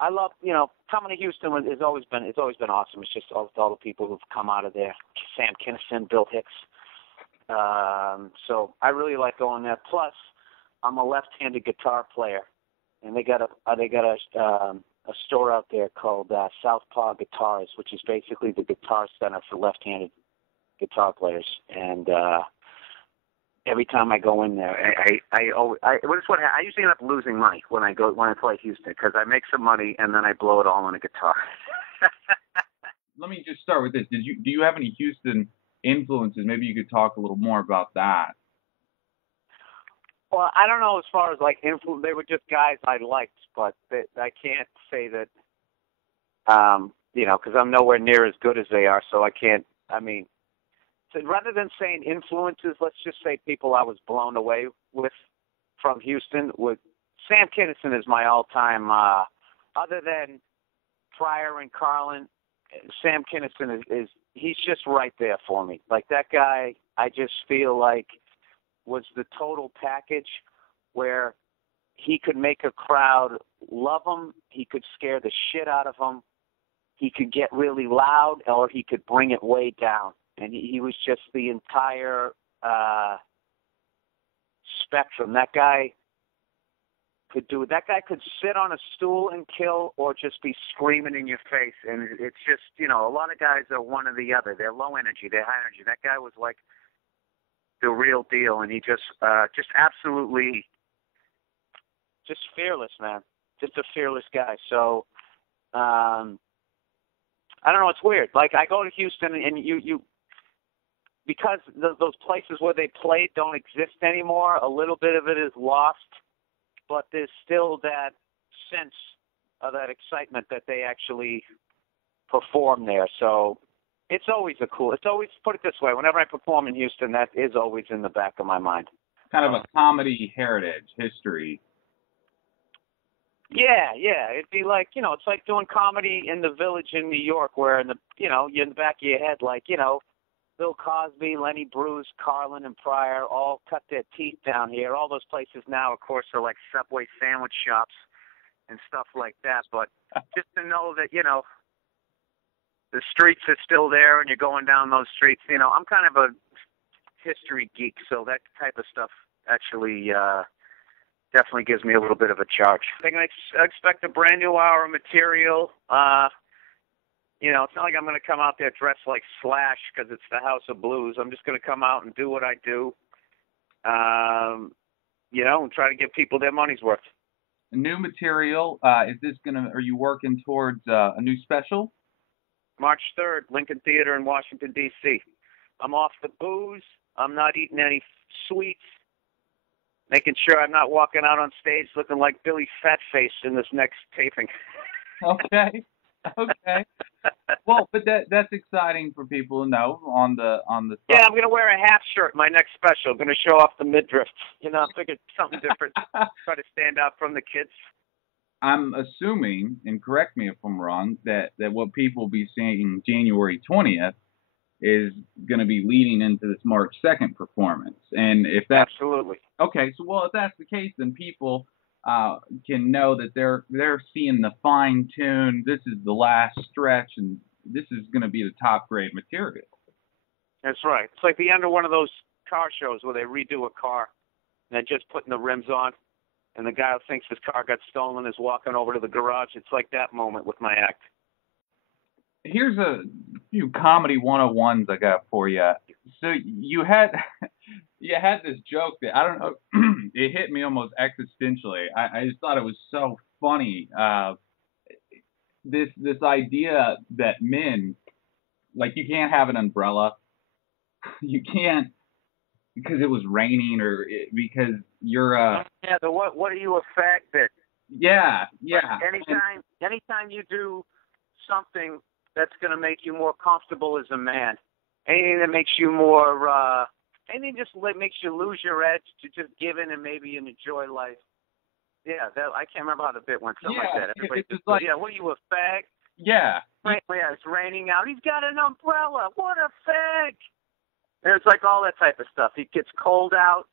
I love, coming to Houston it's always been awesome. It's just all the people who've come out of there. Sam Kinison, Bill Hicks. So I really like going there. Plus, I'm a left-handed guitar player, and they got a store out there called Southpaw Guitars, which is basically the guitar center for left-handed guitar players. And every time I go in there, I usually end up losing money when I play Houston, because I make some money and then I blow it all on a guitar. Let me just start with this. Do you have any Houston influences? Maybe you could talk a little more about that. Well, I don't know as far as like influence. They were just guys I liked, but I can't say that, because I'm nowhere near as good as they are. So I can't. I mean, so rather than saying influences, let's just say people I was blown away with from Houston. Sam Kinison is my all-time. Other than Pryor and Carlin, Sam Kinison he's just right there for me. Like, that guy, I just feel like was the total package, where he could make a crowd love him, he could scare the shit out of him, he could get really loud, or he could bring it way down. And he was just the entire spectrum. That guy could do it. That guy could sit on a stool and kill, or just be screaming in your face. And it's just, a lot of guys are one or the other. They're low energy, they're high energy. That guy was like the real deal, and he just absolutely just fearless, man. Just a fearless guy. So I don't know, it's weird. Like, I go to Houston, and you because those places where they played don't exist anymore, a little bit of it is lost, but there's still that sense of that excitement that they actually perform there. So it's always put it this way, whenever I perform in Houston, that is always in the back of my mind. Kind of a comedy heritage, history. Yeah. It'd be like, it's like doing comedy in the Village in New York, where you're in the back of your head, like, Bill Cosby, Lenny Bruce, Carlin, and Pryor all cut their teeth down here. All those places now, of course, are like Subway sandwich shops and stuff like that. But just to know that, the streets are still there and you're going down those streets, I'm kind of a history geek, so that type of stuff actually definitely gives me a little bit of a charge. I think I expect a brand new hour of material. It's not like I'm going to come out there dressed like Slash because it's the House of Blues. I'm just going to come out and do what I do, and try to give people their money's worth. New material, are you working towards a new special? March 3rd, Lincoln Theater in Washington, D.C. I'm off the booze. I'm not eating any sweets. Making sure I'm not walking out on stage looking like Billy Fatface in this next taping. Okay. Well, but that's exciting for people to know on the Yeah, I'm gonna wear a half shirt. My next special. I'm gonna show off the midriff. I figured something different. Try to stand out from the kids. I'm assuming, and correct me if I'm wrong, that what people will be seeing January 20th is going to be leading into this March 2nd performance. And if that's absolutely okay, so if that's the case, then people can know that they're seeing the fine tune. This is the last stretch, and this is going to be the top grade material. That's right. It's like the end of one of those car shows where they redo a car and they're just putting the rims on, and the guy who thinks his car got stolen is walking over to the garage. It's like that moment with my act. Here's a few comedy 101s I got for you. So you had this joke that, I don't know, it hit me almost existentially. I just thought it was so funny. This idea that men, like, you can't have an umbrella. You can't, because it was raining, or because you're what are you affected? Yeah. Anytime you do something that's going to make you more comfortable as a man, anything that makes you more, anything just makes you lose your edge to just give in and maybe enjoy life. Yeah, I can't remember how the bit went. Something like that. Everybody just like, what are you, a fag? Yeah. Yeah, it's raining out. He's got an umbrella. What a fag! And it's like all that type of stuff. It gets cold out.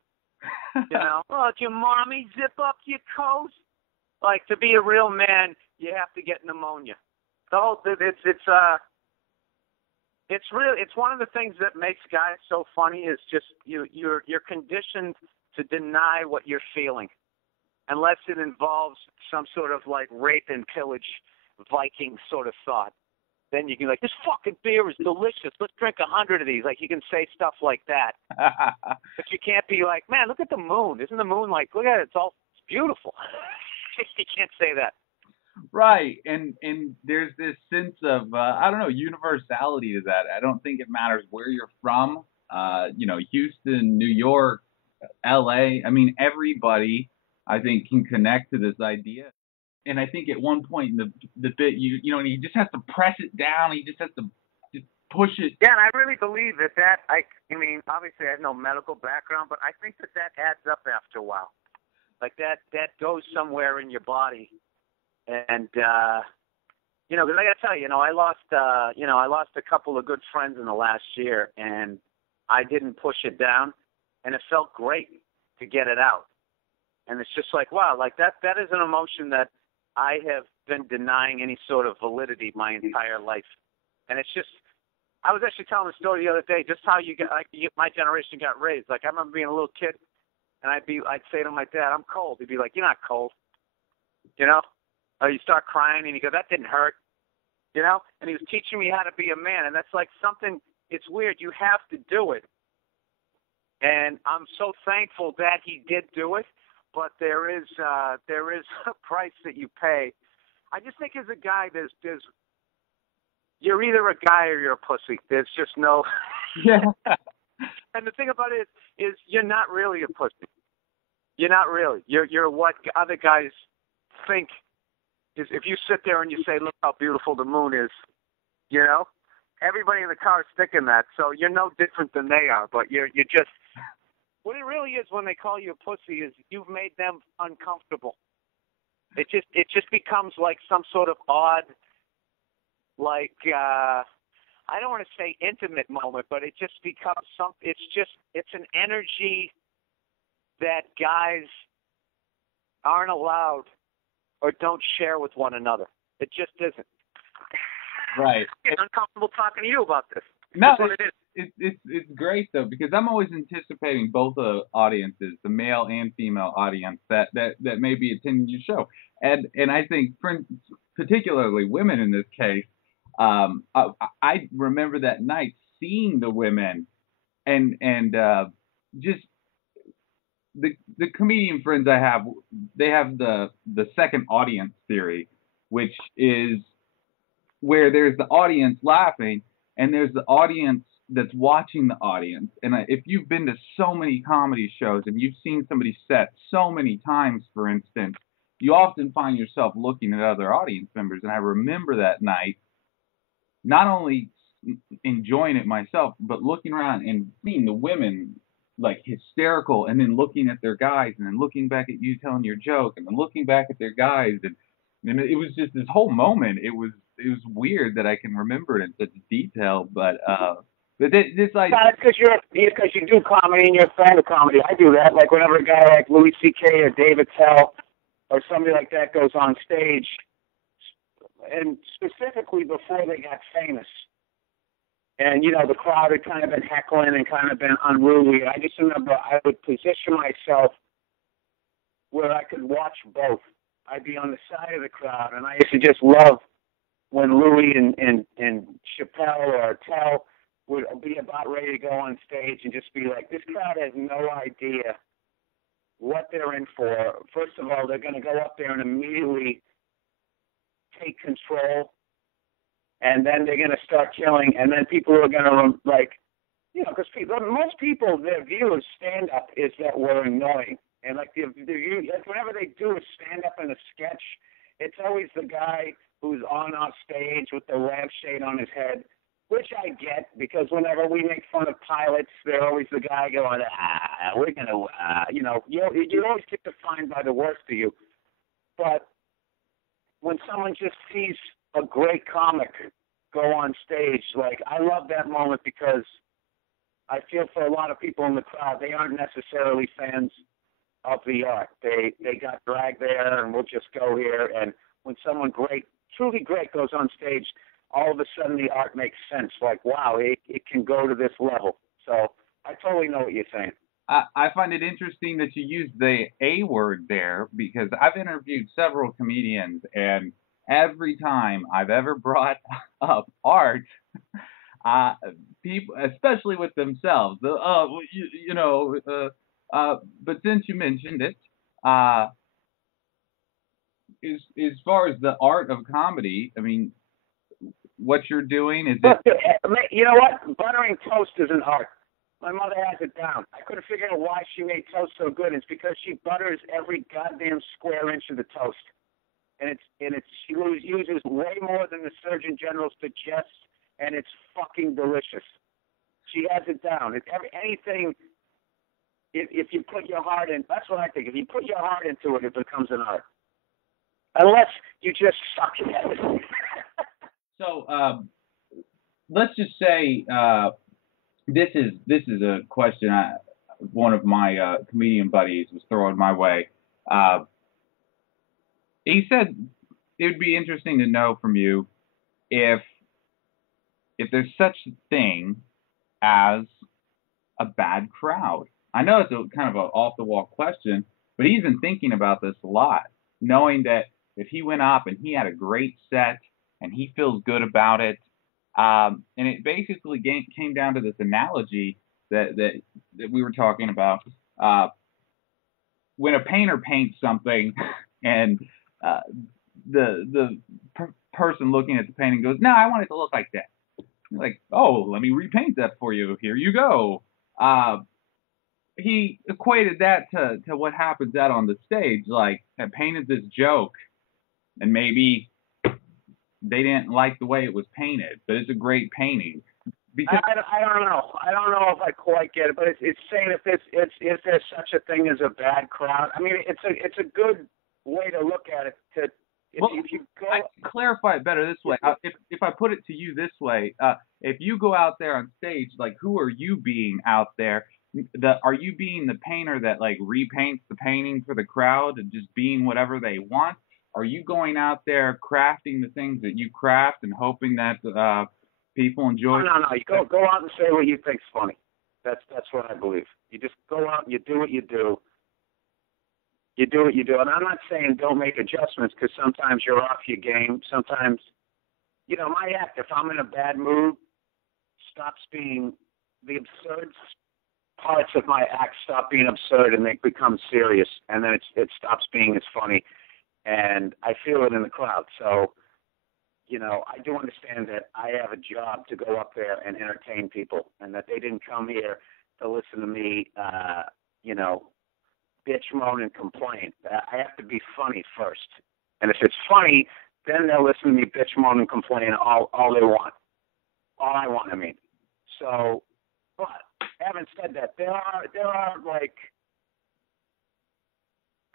Oh, did your mommy zip up your coat? like to be a real man, you have to get pneumonia. It's one of the things that makes guys so funny is just you're conditioned to deny what you're feeling, unless it involves some sort of like rape and pillage Viking sort of thought. Then you can be like, this fucking beer is delicious. Let's drink 100 of these. Like, you can say stuff like that. But you can't be like, man, look at the moon. Isn't the moon like, look at it, it's beautiful. You can't say that. Right, and there's this sense of I don't know, universality to that. I don't think it matters where you're from. Houston, New York, L.A. I mean, everybody I think can connect to this idea. And I think at one point in the bit, and he just has to press it down. He just has to just push it. Yeah, and I really believe that. I mean, obviously I have no medical background, but I think that adds up after a while. Like that goes somewhere in your body. And because I gotta tell you, I lost a couple of good friends in the last year, and I didn't push it down, and it felt great to get it out. And it's just like, wow, like that is an emotion that I have been denying any sort of validity my entire life. And it's just, I was actually telling a story the other day, just how my generation got raised. Like, I remember being a little kid, and I'd say to my dad, I'm cold. He'd be like, you're not cold, Or you start crying, and you go, that didn't hurt, And he was teaching me how to be a man, and that's like something, it's weird. You have to do it. And I'm so thankful that he did do it, but there is a price that you pay. I just think as a guy, there's you're either a guy or you're a pussy. There's just no. Yeah. And the thing about it is you're not really a pussy. You're not really. You're what other guys think. Is if you sit there and you say, look how beautiful the moon is, everybody in the car is thinking that. So you're no different than they are, but you're just, what it really is when they call you a pussy is you've made them uncomfortable. It just becomes like some sort of odd, like, I don't want to say intimate moment, but it just becomes it's an energy that guys aren't allowed or don't share with one another. It just isn't. Right. It's uncomfortable talking to you about this. No, That's what it is. It's great though, because I'm always anticipating both audiences, the male and female audience that may be attending your show, and I think particularly women in this case. I remember that night seeing the women and just the comedian friends I have. They have the second audience theory, which is where there's the audience laughing and there's the audience that's watching the audience. And if you've been to so many comedy shows and you've seen somebody set so many times, for instance, you often find yourself looking at other audience members. And I remember that night, not only enjoying it myself, but looking around and seeing the women like hysterical, and then looking at their guys, and then looking back at you telling your joke, and then looking back at their guys, and it was just this whole moment. It was weird that I can remember it in such detail, but this like because you do comedy and you're a fan of comedy. I do that. Like whenever a guy like Louis C.K. or David Tell or somebody like that goes on stage, and specifically before they got famous. And, the crowd had kind of been heckling and kind of been unruly. I just remember I would position myself where I could watch both. I'd be on the side of the crowd, and I used to just love when Louis and Chappelle or Tell would be about ready to go on stage and just be like, this crowd has no idea what they're in for. First of all, they're going to go up there and immediately take control. And then they're going to start killing, and then people are going to, because most people, their view of stand-up is that we're annoying. And, whenever they do a stand-up in a sketch, it's always the guy who's on our stage with the lampshade on his head, which I get, because whenever we make fun of pilots, they're always the guy going, we're going to, you always get defined by the worst of you. But when someone just sees a great comic go on stage, I love that moment because I feel for a lot of people in the crowd, they aren't necessarily fans of the art. They got dragged there, and we'll just go here. And when someone great, truly great, goes on stage, all of a sudden the art makes sense. Like, wow, it can go to this level. So I totally know what you're saying. I find it interesting that you use the A word there because I've interviewed several comedians, and every time I've ever brought up art, people, especially with themselves, but since you mentioned it, as far as the art of comedy, I mean, what you're doing is Look, you know what? Buttering toast is an art. My mother has it down. I couldn't figure out why she made toast so good. It's because she butters every goddamn square inch of the toast, and she uses way more than the Surgeon General suggests, and it's fucking delicious. She has it down. Anything. If you put your heart in, that's what I think. If you put your heart into it, it becomes an art. Unless you just suck at it. So let's just say this is a question one of my comedian buddies was throwing my way. He said it would be interesting to know from you if there's such a thing as a bad crowd. I know it's a kind of an off-the-wall question, but he's been thinking about this a lot, knowing that if he went up and he had a great set and he feels good about it, and it basically came down to this analogy that we were talking about. When a painter paints something and the person looking at the painting goes, "No, I want it to look like that." You're like, "Oh, let me repaint that for you. Here you go." He equated that to what happens out on the stage. Like, I painted this joke, and maybe they didn't like the way it was painted, but it's a great painting. Because I don't know. I don't know if I quite get it, but it's saying if there's such a thing as a bad crowd. I mean, it's a good way to look at it. If you go, I clarify it better this way. If I put it to you this way, if you go out there on stage, like, who are you being out there? Are you being the painter that like repaints the painting for the crowd and just being whatever they want? Are you going out there crafting the things that you craft and hoping that people enjoy? No. You go out and say what you think's funny. That's what I believe. You just go out and you do what you do. You do what you do. And I'm not saying don't make adjustments, because sometimes you're off your game. Sometimes, my act, if I'm in a bad mood, stops being the absurd parts of my act stop being absurd and they become serious, and then it stops being as funny, and I feel it in the crowd. So, I do understand that I have a job to go up there and entertain people, and that they didn't come here to listen to me, bitch, moan, and complain. I have to be funny first, and if it's funny, then they'll listen to me bitch, moan, and complain all they want. All I want, I mean. So, but having said that, there are like,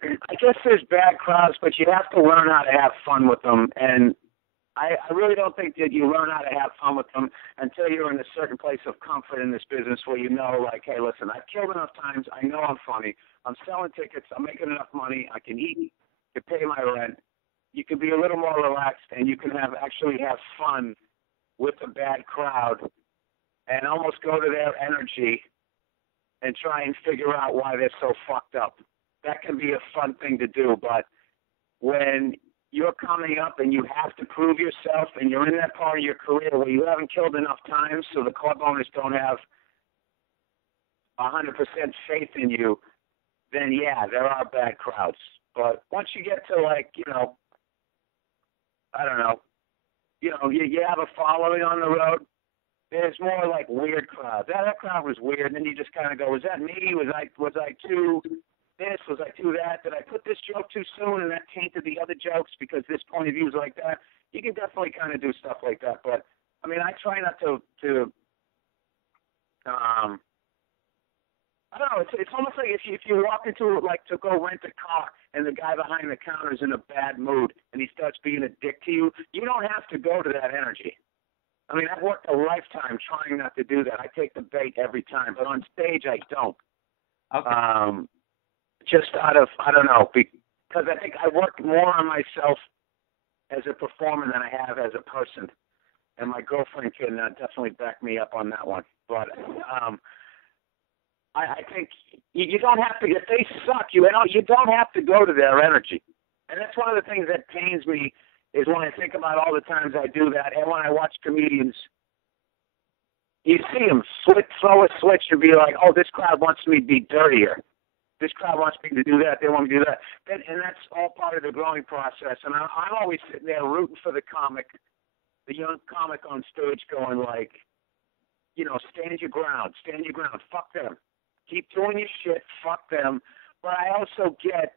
I guess there's bad crowds, but you have to learn how to have fun with them. And I really don't think that you learn how to have fun with them until you're in a certain place of comfort in this business where you know, like, hey, listen, I've killed enough times. I know I'm funny. I'm selling tickets. I'm making enough money. I can eat, to pay my rent. You can be a little more relaxed, and you can actually have fun with a bad crowd and almost go to their energy and try and figure out why they're so fucked up. That can be a fun thing to do, but when you're coming up and you have to prove yourself and you're in that part of your career where you haven't killed enough times so the club owners don't have 100% faith in you, then yeah, there are bad crowds. But once you get to, like, I don't know, you have a following on the road, there's more like weird crowds. That crowd was weird, and then you just kind of go, was that me? Was I too this? Was I too that? Did I put this joke too soon and that tainted the other jokes because this point of view is like that? You can definitely kind of do stuff like that. But, I mean, I try not to I don't know, it's almost like if you walk into, like, to go rent a car and the guy behind the counter is in a bad mood and he starts being a dick to you, you don't have to go to that energy. I mean, I've worked a lifetime trying not to do that. I take the bait every time, but on stage I don't. Okay. just out of, I don't know, because I think I worked more on myself as a performer than I have as a person. And my girlfriend can definitely back me up on that one. But I think you don't have to, if they suck, you don't have to go to their energy. And that's one of the things that pains me is when I think about all the times I do that, and when I watch comedians, you see them throw a switch and be like, oh, this crowd wants me to be dirtier. This crowd wants me to do that. They want me to do that. And that's all part of the growing process. And I'm always sitting there rooting for the comic, the young comic on stage going like, stand your ground. Fuck them. Keep doing your shit. Fuck them. But I also get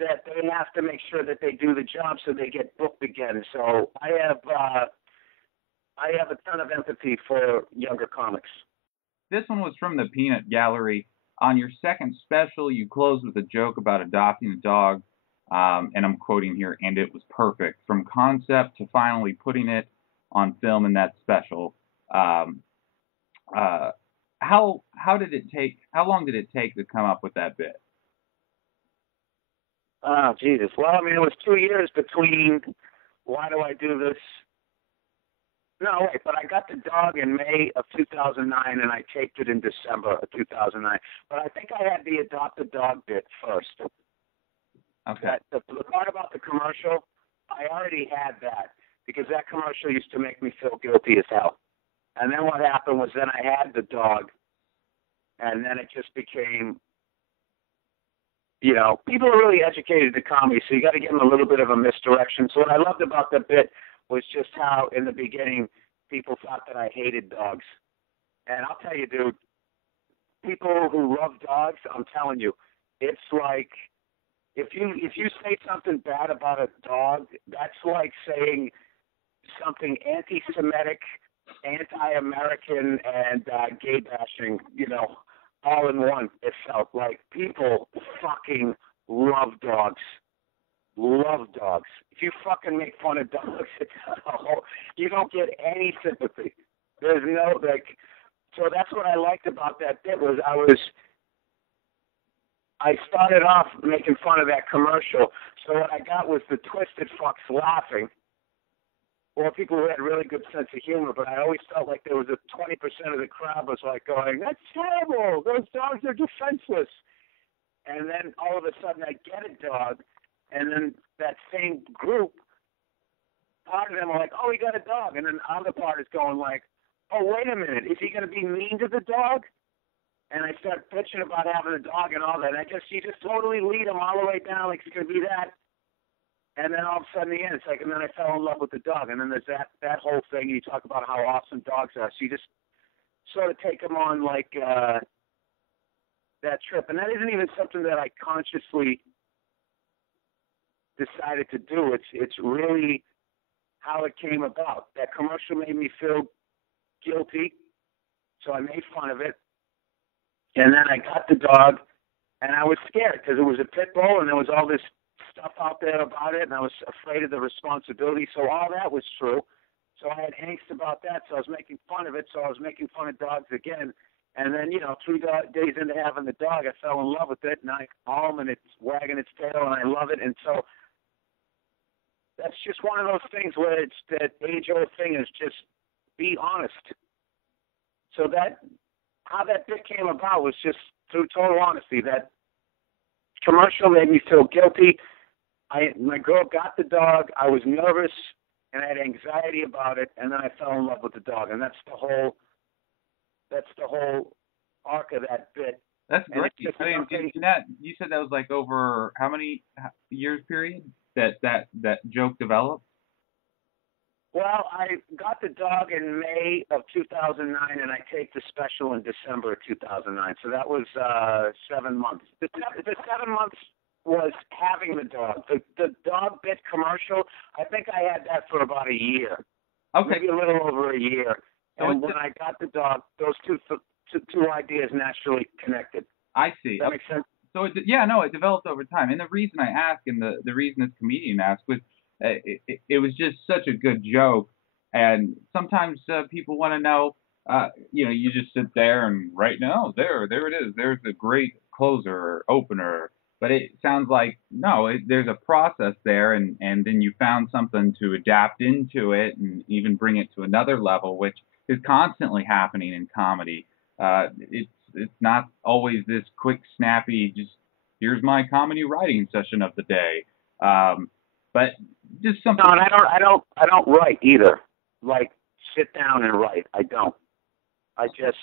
that they have to make sure that they do the job so they get booked again. So I have a ton of empathy for younger comics. This one was from the Peanut Gallery. On your second special, you closed with a joke about adopting a dog, and I'm quoting here, and it was perfect. From concept to finally putting it on film in that special. How long did it take to come up with that bit? Oh, Jesus. Well, I mean, it was 2 years between why do I do this? No, wait, but I got the dog in May of 2009, and I taped it in December of 2009. But I think I had the adopt a dog bit first. Okay. The part about the commercial, I already had that, because that commercial used to make me feel guilty as hell. And then what happened was then I had the dog, and then it just became, people are really educated to comedy, so you got to give them a little bit of a misdirection. So what I loved about the bit was just how, in the beginning, people thought that I hated dogs. And I'll tell you, dude, people who love dogs, I'm telling you, it's like, if you say something bad about a dog, that's like saying something anti-Semitic, anti-American, and gay bashing, all in one. It felt like people fucking love dogs. Love dogs. If you fucking make fun of dogs, you don't get any sympathy. There's no, so that's what I liked about that bit was I started off making fun of that commercial, so what I got was the twisted fucks laughing, or people who had really good sense of humor, but I always felt like there was a 20% of the crowd was like going, that's terrible, those dogs are defenseless. And then all of a sudden I get a dog, and then that same group, part of them are like, oh, he got a dog. And then the other part is going like, oh, wait a minute, is he going to be mean to the dog? And I start bitching about having a dog and all that. And you just totally lead him all the way down like it's going to be that. And then all of a sudden, the end, it's like, and then I fell in love with the dog. And then there's that whole thing. You talk about how awesome dogs are. So you just sort of take them on like that trip. And that isn't even something that I consciously decided to do. It's really how it came about. That commercial made me feel guilty, so I made fun of it. And then I got the dog, and I was scared because it was a pit bull, and there was all this stuff out there about it, and I was afraid of the responsibility. So all that was true. So I had angst about that, so I was making fun of it. So I was making fun of dogs again. And then, 3 days into having the dog, I fell in love with it, and I call him, and it's wagging its tail, and I love it. And so that's just one of those things where it's that age-old thing is just be honest. So how that bit came about was just through total honesty. That commercial made me feel guilty. My girl got the dog. I was nervous, and I had anxiety about it, and then I fell in love with the dog. And that's the whole arc of that bit. That's great. I mean, you said that was like over how many years period that joke developed? Well, I got the dog in May of 2009, and I taped the special in December of 2009. So that was 7 months. The 7 months was having the dog. The dog bit commercial, I think I had that for about a year. Okay. Maybe a little over a year. And when I got the dog, those two ideas naturally connected. I see. Does that make sense? So it developed over time. And the reason I asked, and the reason this comedian asked, was it was just such a good joke. And sometimes people want to know, you just sit there and right now, there it is. There's a great closer or opener. But it sounds like no, there's a process there, and then you found something to adapt into it and even bring it to another level, which is constantly happening in comedy. It's not always this quick, snappy, just here's my comedy writing session of the day. But just something. No, and I don't write either. Like sit down and write. I don't. I just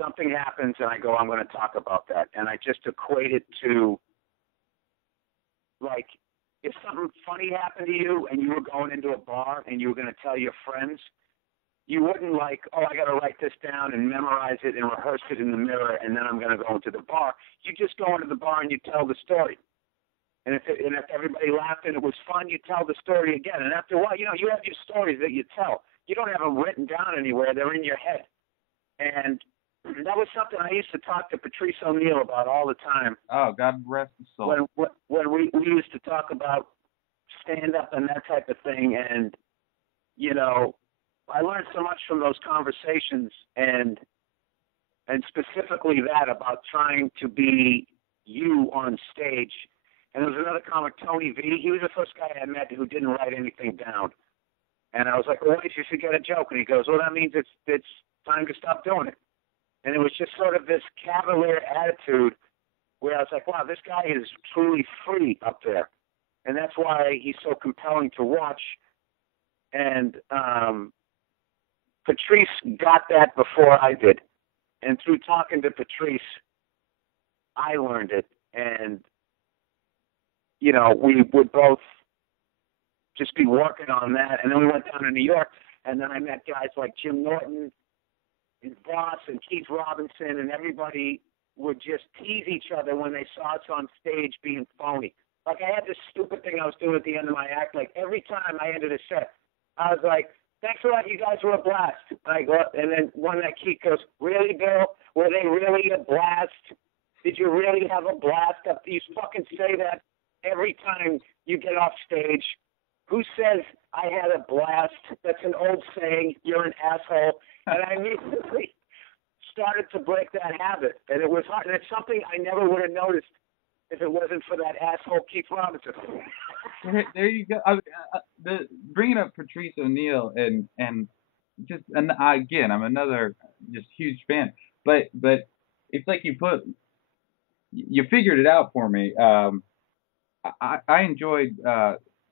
something happens and I go, I'm going to talk about that, and I just equate it to like if something funny happened to you and you were going into a bar and you were going to tell your friends, you wouldn't like, oh, I got to write this down and memorize it and rehearse it in the mirror, and then I'm going to go into the bar. You just go into the bar and you tell the story. And if everybody laughed and it was fun, you tell the story again. And after a while, you have your stories that you tell. You don't have them written down anywhere. They're in your head. And that was something I used to talk to Patrice O'Neal about all the time. Oh, God rest his soul. When we used to talk about stand-up and that type of thing, and, I learned so much from those conversations, and specifically that about trying to be you on stage. And there was another comic, Tony V. He was the first guy I met who didn't write anything down. And I was like, well, what if you forget a joke? And he goes, well, that means it's time to stop doing it. And it was just sort of this cavalier attitude where I was like, wow, this guy is truly free up there. And that's why he's so compelling to watch. And Patrice got that before I did. And through talking to Patrice, I learned it. And, we would both just be working on that. And then we went down to New York, and then I met guys like Jim Norton and Voss and Keith Robinson, and everybody would just tease each other when they saw us on stage being phony. Like I had this stupid thing I was doing at the end of my act. Like every time I ended a set, I was like, thanks a lot, you guys were a blast. And I go up, and then one of that Keith goes, really, Bill? Were they really a blast? Did you really have a blast? You fucking say that every time you get off stage. Who says I had a blast? That's an old saying. You're an asshole. And I immediately started to break that habit. And it was hard. And it's something I never would have noticed if it wasn't for that asshole Keith Robinson. There you go. Bringing up Patrice O'Neal and just and again, I'm another just huge fan. But it's like you figured it out for me. I enjoyed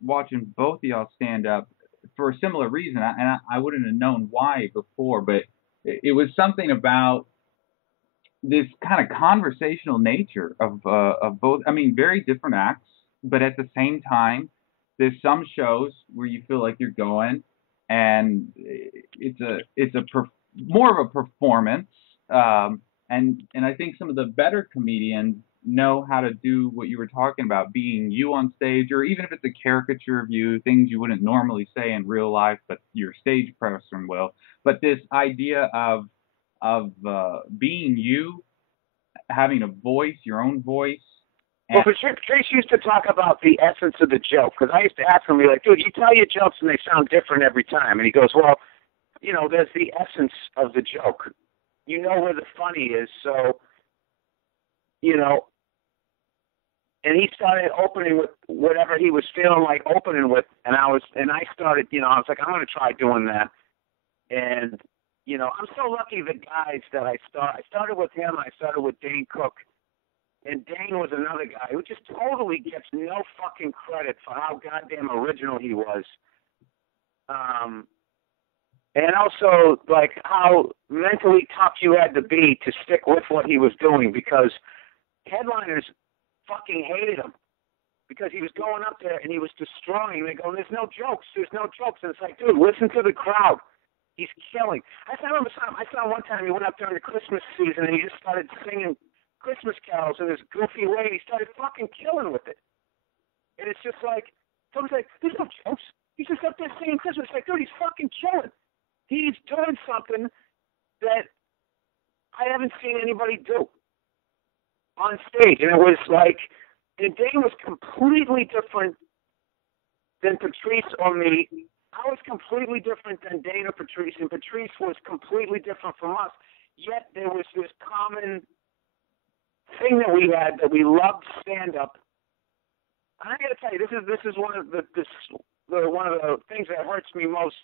watching both of y'all stand up for a similar reason, and I wouldn't have known why before, but it was something about this kind of conversational nature of both. I mean, very different acts, but at the same time, there's some shows where you feel like you're going, and it's more of a performance, and I think some of the better comedians know how to do what you were talking about, being you on stage, or even if it's a caricature of you, things you wouldn't normally say in real life, but your stage person will. But this idea of being you, having a voice, your own voice. Well, Patrice used to talk about the essence of the joke, because I used to ask him, be like, dude, you tell your jokes and they sound different every time. And he goes, well, there's the essence of the joke. You know where the funny is, so, and he started opening with whatever he was feeling like opening with, and I started, I was like, I'm going to try doing that. And, I'm so lucky the guys that I started with him, I started with Dane Cook, and Dane was another guy who just totally gets no fucking credit for how goddamn original he was. And also, like, how mentally tough you had to be to stick with what he was doing, because headliners fucking hated him because he was going up there and he was destroying. They go, there's no jokes. And it's like, dude, listen to the crowd. He's killing. I saw one time he went up during the Christmas season and he just started singing Christmas carols in this goofy way. And he started fucking killing with it. And it's just like, someone's like, there's no jokes. He's just up there singing Christmas. It's like, dude, he's fucking killing. He's doing something that I haven't seen anybody do on stage. And it was like, and Dane was completely different than Patrice or me. I was completely different than Dane or Patrice, and Patrice was completely different from us. Yet there was this common thing that we had that we loved stand up. I got to tell you, this is one of one of the things that hurts me most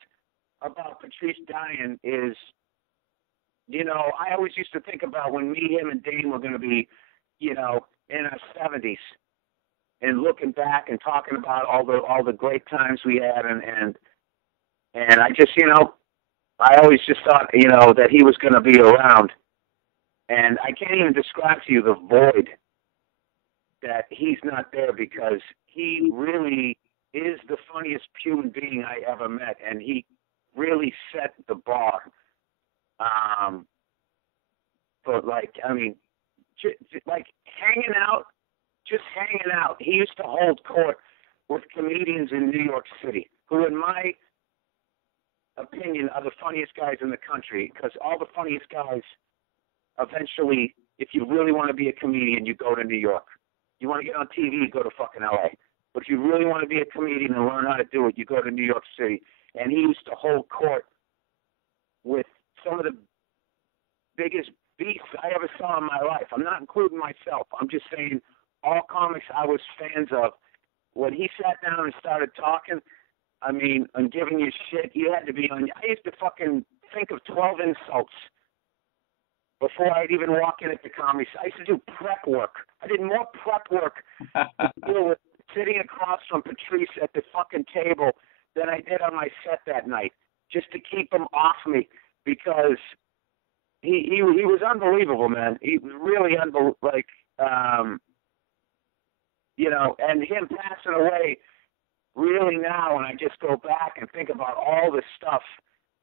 about Patrice dying is, you know, I always used to think about when me, him, and Dane were going to be, you know, in our 70s, and looking back and talking about all the great times we had, and I just, you know, I always just thought, you know, that he was going to be around, and I can't even describe to you the void that he's not there, because he really is the funniest human being I ever met, and he really set the bar. But like, I mean, like hanging out, just hanging out. He used to hold court with comedians in New York City, who, in my opinion, are the funniest guys in the country, because all the funniest guys, eventually, if you really want to be a comedian, you go to New York. You want to get on TV, you go to fucking LA. But if you really want to be a comedian and learn how to do it, you go to New York City. And he used to hold court with some of the biggest beasts I ever saw in my life. I'm not including myself. I'm just saying all comics I was fans of. When he sat down and started talking, I mean, and giving you shit, you had to be on. I used to fucking think of 12 insults before I'd even walk in at the comedy. I used to do prep work. I did more prep work to deal with sitting across from Patrice at the fucking table than I did on my set that night, just to keep him off me, because he was unbelievable, man. He was really unbelievable. Like, you know, and him passing away, really now, when I just go back and think about all this stuff,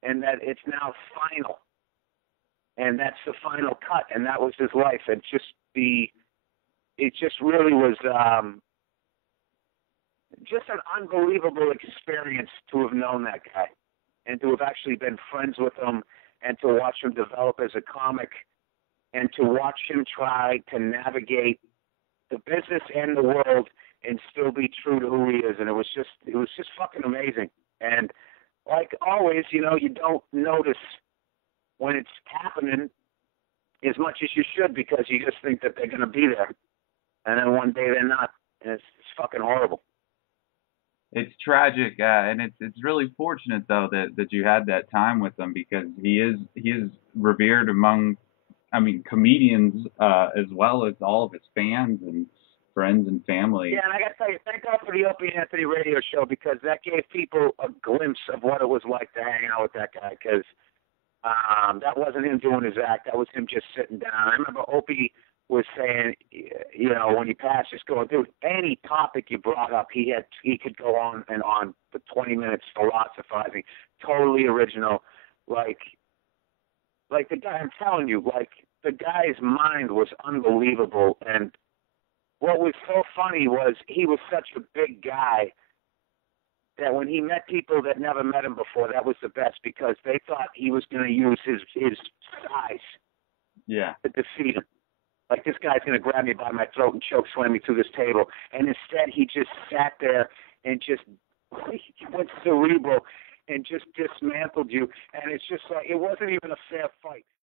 and that it's now final. And that's the final cut, and that was his life. It just really was just an unbelievable experience to have known that guy, and to have actually been friends with him, and to watch him develop as a comic, and to watch him try to navigate the business and the world and still be true to who he is. And it was just fucking amazing. And like always, you know, you don't notice when it's happening as much as you should, because you just think that they're going to be there, and then one day they're not, and it's fucking horrible. It's tragic, and it's really fortunate though that you had that time with him, because he is revered among, I mean, comedians as well as all of his fans and friends and family. Yeah, and I got to tell you, thank God for the Opie and Anthony radio show, because that gave people a glimpse of what it was like to hang out with that guy, because that wasn't him doing his act. That was him just sitting down. I remember Opie was saying, you know, when he passed, just going, dude, any topic you brought up, he could go on and on for 20 minutes philosophizing, totally original. Like the guy, I'm telling you, like the guy's mind was unbelievable. And what was so funny was he was such a big guy that when he met people that never met him before, that was the best, because they thought he was going to use his size to defeat him. Like, this guy's going to grab me by my throat and choke slam me through this table. And instead, he just sat there and just went cerebral and just dismantled you. And it's just like, it wasn't even a fair fight.